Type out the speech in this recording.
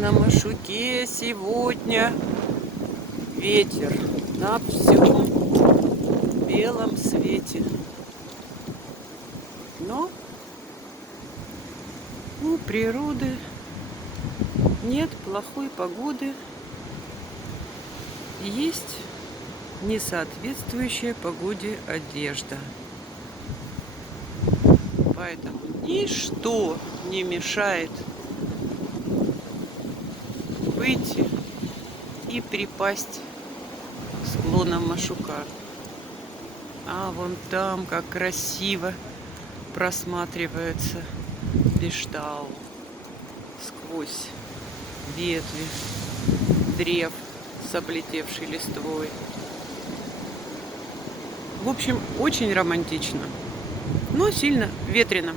на Машуке сегодня ветер на всем белом свете. Но у природы нет плохой погоды. Есть несоответствующая погоде одежда. Поэтому ничто не мешает выйти и припасть к склонам Машука. А вон там, как красиво просматривается Биштау сквозь ветви древ с облетевшей листвой. В общем, очень романтично, но сильно ветрено.